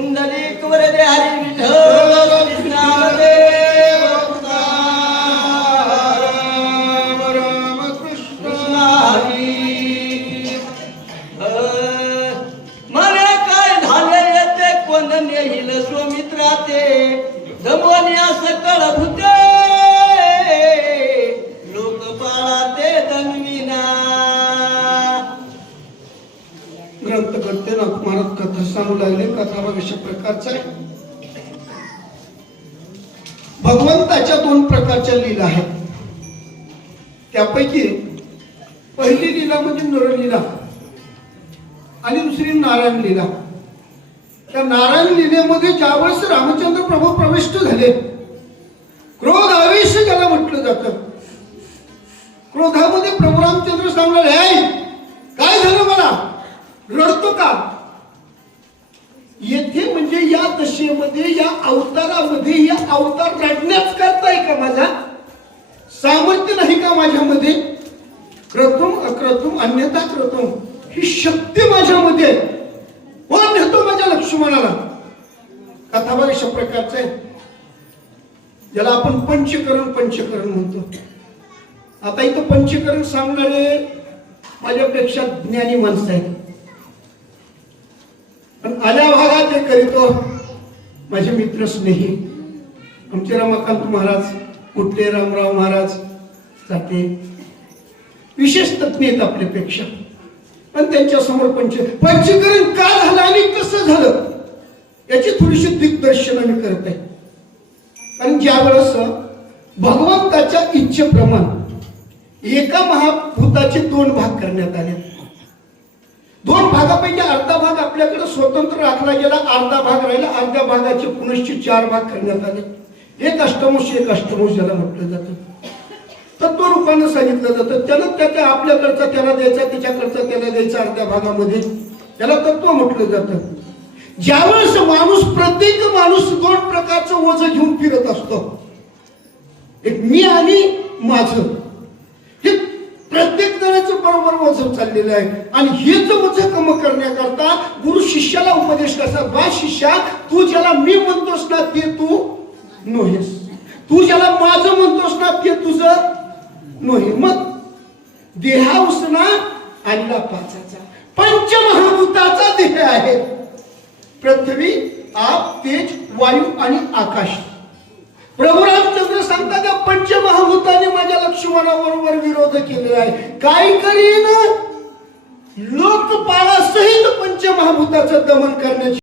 पुंडलिक वरदे हरी विठ्ठल ज्ञानदेव तुकाराम राम कृष्ण हरी. मने काय झाले येते कोण नेईल स्वमित्राचे दमवण्या सकळ भूते लोकपाळाते दनविना. ग्रंथकर्ते नाथ महाराज कथा सांगू लागले. कथा अशा प्रकारचा आहे. भगवंताच्या दोन प्रकारच्या लीला आहेत. त्यापैकी पहिली लीला म्हणजे नरलीला आणि दुसरी नारायण लीला. त्या नारायण लीलेमध्ये ज्यावेळेस रामचंद्र प्रभू प्रविष्ट झाले, क्रोध आवेश ज्याला म्हटलं जातं, क्रोधामध्ये प्रभू रामचंद्र सांगणार, हे काय झालं, मला रडतो का? येथे म्हणजे या दशेमध्ये, या अवतारामध्ये, या अवतार रडण्याच करताय का? माझा सामर्थ्य नाही का माझ्यामध्ये? क्रतुम अक्रतुम अन्यथा क्रतुम ही शक्ती माझ्यामध्ये कोण नेतो माझ्या लक्ष्मणाला? कथाभाग अशा प्रकारचं आहे, ज्याला आपण पंचकरण म्हणतो. आता इथं पंचकरण सांगणारे माझ्यापेक्षा ज्ञानी माणसं आहेत, पण आल्या भागात ते करीतो माझे मित्र स्नेही आमचे रमाकांत महाराज, कुट्टे रामराव महाराज जाते, विशेष तज्ञ आहेत आपल्यापेक्षा, पण त्यांच्या समोर पंचकरण का झालं आणि कसं झालं याची थोडीशी दिग्दर्शन आम्ही करत आहे. कारण ज्या वेळेस भगवंताच्या इच्छेप्रमाणे एका महाभूताचे दोन भाग करण्यात आले. दोन भागापैकी अर्धा भाग आपल्याकडे स्वतंत्र राखला गेला, अर्धा भाग राहिला. अर्ध्या भागाचे पुनश्च 4 भाग करण्यात आले. एक अष्टमोश ज्याला म्हटलं जातं, तत्वरूपानं सांगितलं जातं. त्यानं त्याच्या आपल्याकडचा त्याला द्यायचा, त्याच्याकडचा त्याला द्यायचा. अर्ध्या भागामध्ये त्याला तत्व म्हटलं जातं. ज्यावेळेस प्रत्येक माणूस 2 प्रकारचं ओझ घेऊन फिरत असतो, एक मी आणि माझं, हे प्रत्येक जणांचं बरोबर ओझ चाललेलं आहे. आणि हेच ओझ कम करण्याकरता गुरु शिष्याला उपदेश कसा, बा शिष्या, तू ज्याला मी म्हणतोस ना ते तू नव्हेस, तू ज्याला माझं म्हणतोस ना ते तुझं नव्हे. मग देहा उसना आणि पाचाचा पंचमहाभूताचा देह आहे. पृथ्वी, आप, तेज, वायू आणि आकाश. प्रभू रामचंद्र सांगतात त्या पंचमहाभूताने माझ्या लक्ष्मणाबरोबर विरोध केलेला आहे. काय करीन? लोकपाळासहित पंचमहाभूताचं दमन करण्याची